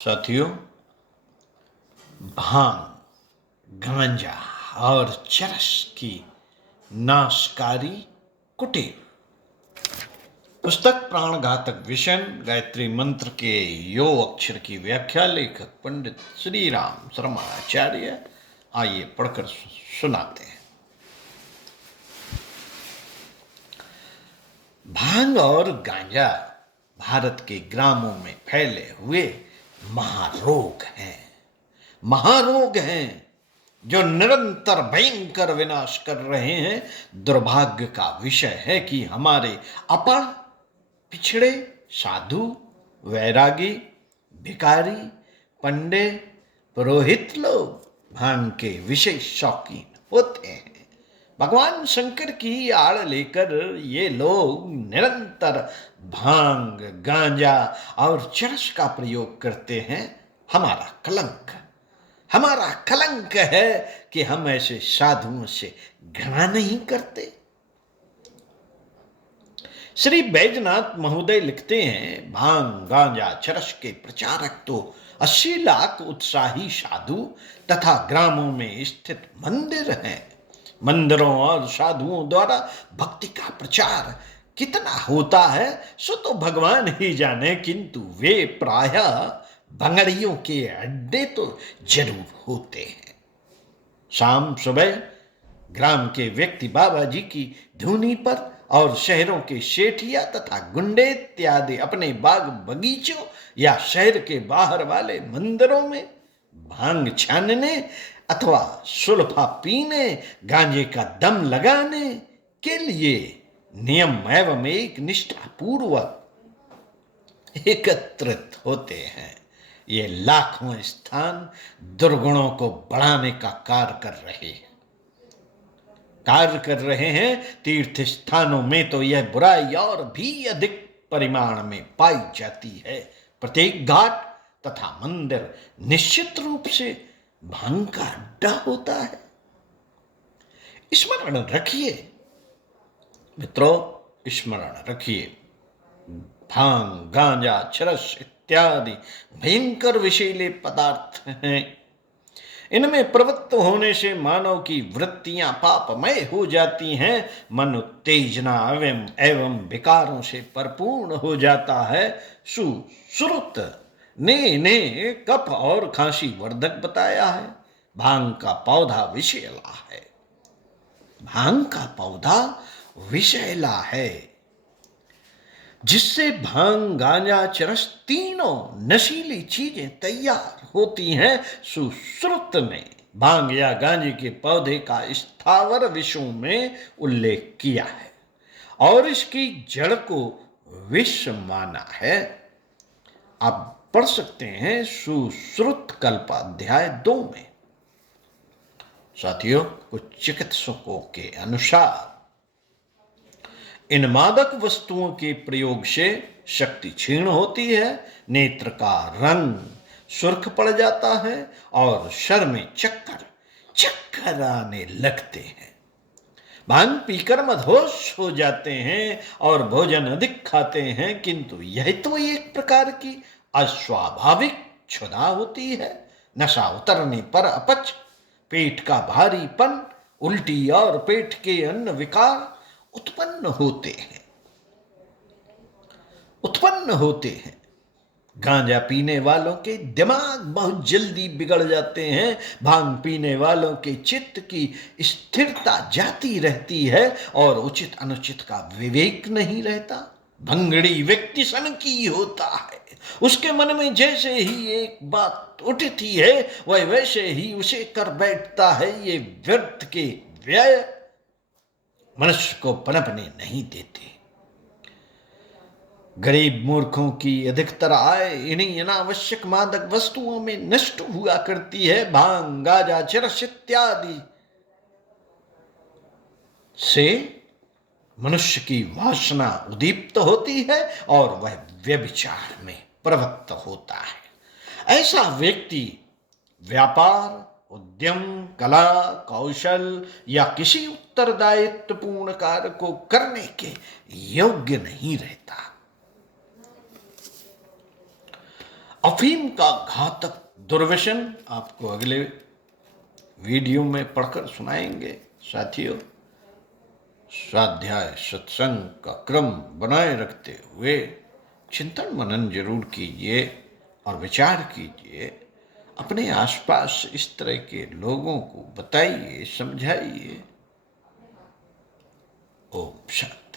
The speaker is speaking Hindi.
साथियों, भांग, गांजा और चरस की नाशकारी कुटीर पुस्तक प्राणघातक विषण गायत्री मंत्र के यो अक्षर की व्याख्या लेखक पंडित श्री राम शर्मा आचार्य आइए पढ़कर सुनाते हैं। भांग और गांजा भारत के ग्रामों में फैले हुए महारोग हैं जो निरंतर भयंकर विनाश कर रहे हैं। दुर्भाग्य का विषय है कि हमारे अपढ़ पिछड़े साधु, वैरागी, भिखारी, पंडे, पुरोहित लोग भांग के विशेष शौकीन होते हैं। भगवान शंकर की आड़ लेकर ये लोग निरंतर भांग, गांजा और चरस का प्रयोग करते हैं। हमारा कलंक है कि हम ऐसे साधुओं से घृणा नहीं करते। श्री बैजनाथ महोदय लिखते हैं, भांग, गांजा, चरस के प्रचारक तो 80 लाख उत्साही साधु तथा ग्रामों में स्थित मंदिर हैं। मंदिरों और साधुओं द्वारा भक्ति का प्रचार कितना होता है सो तो भगवान ही जाने, किंतु वे प्रायः भंगड़ियों के अड्डे तो जरूर होते हैं। शाम सुबह ग्राम के व्यक्ति बाबा जी की धुनी पर और शहरों के सेठिया तथा गुंडे इत्यादि अपने बाग बगीचों या शहर के बाहर वाले मंदिरों में भांग छानने अथवा सुल्फा पीने, गांजे का दम लगाने के लिए नियम एवं एक निष्ठापूर्वक एकत्रित होते हैं। ये लाखों स्थान दुर्गुणों को बढ़ाने का कार्य कर रहे हैं। तीर्थ स्थानों में तो यह बुराई और भी अधिक परिमाण में पाई जाती है। प्रत्येक घाट तथा मंदिर निश्चित रूप से भांग का अड्डा होता है। स्मरण रखिए मित्रों, स्मरण रखिए, भांग, गांजा, चरस इत्यादि भयंकर विषैले पदार्थ हैं। इनमें प्रवृत्त होने से मानव की वृत्तियां पापमय हो जाती हैं। मन उत्तेजना एवं विकारों से परिपूर्ण हो जाता है। सुश्रुत ने कफ और खांसी वर्धक बताया है। भांग का पौधा विषैला है, जिससे भांग, गांजा, चरस तीनों नशीली चीजें तैयार होती हैं। सुश्रुत ने भांग या गांजे के पौधे का स्थावर विषयों में उल्लेख किया है और इसकी जड़ को विष माना है। आप पढ़ सकते हैं सुश्रुत कल्प अध्याय 2 में। साथियों, कुछ चिकित्सकों के अनुसार इन मादक वस्तुओं के प्रयोग से शक्ति क्षीण होती है, नेत्र का रंग सुर्ख पड़ जाता है और शर में चक्कर आने लगते हैं। भांग पीकर मदहोश हो जाते हैं और भोजन अधिक खाते हैं, किंतु यह तो एक प्रकार की अस्वाभाविक क्षुधा होती है। नशा उतरने पर अपच, पेट का भारीपन, उल्टी और पेट के अन्य विकार उत्पन्न होते हैं। गांजा पीने वालों के दिमाग बहुत जल्दी बिगड़ जाते हैं। भांग पीने वालों के चित्त की स्थिरता जाती रहती है और उचित अनुचित का विवेक नहीं रहता। भंगड़ी व्यक्ति सन की होता है। उसके मन में जैसे ही एक बात उठती है वह वैसे ही उसे कर बैठता है। ये व्यर्थ के व्यय मनुष्य को पनपने नहीं देते। गरीब मूर्खों की अधिकतर आय इन्हीं अनावश्यक मादक वस्तुओं में नष्ट हुआ करती है। भांग, गांजा, चरस इत्यादि से मनुष्य की वासना उद्दीप्त होती है और वह व्यभिचार में प्रवृत्त होता है। ऐसा व्यक्ति व्यापार, उद्यम, कला, कौशल या किसी उत्तरदायित्वपूर्ण कार्य को करने के योग्य नहीं रहता अफीम का घातक दुर्व्यसन आपको अगले वीडियो में पढ़कर सुनाएंगे। साथियों, स्वाध्याय सत्संग का क्रम बनाए रखते हुए चिंतन मनन जरूर कीजिए और विचार कीजिए। अपने आसपास इस तरह के लोगों को बताइए, समझाइए। ओम शांति।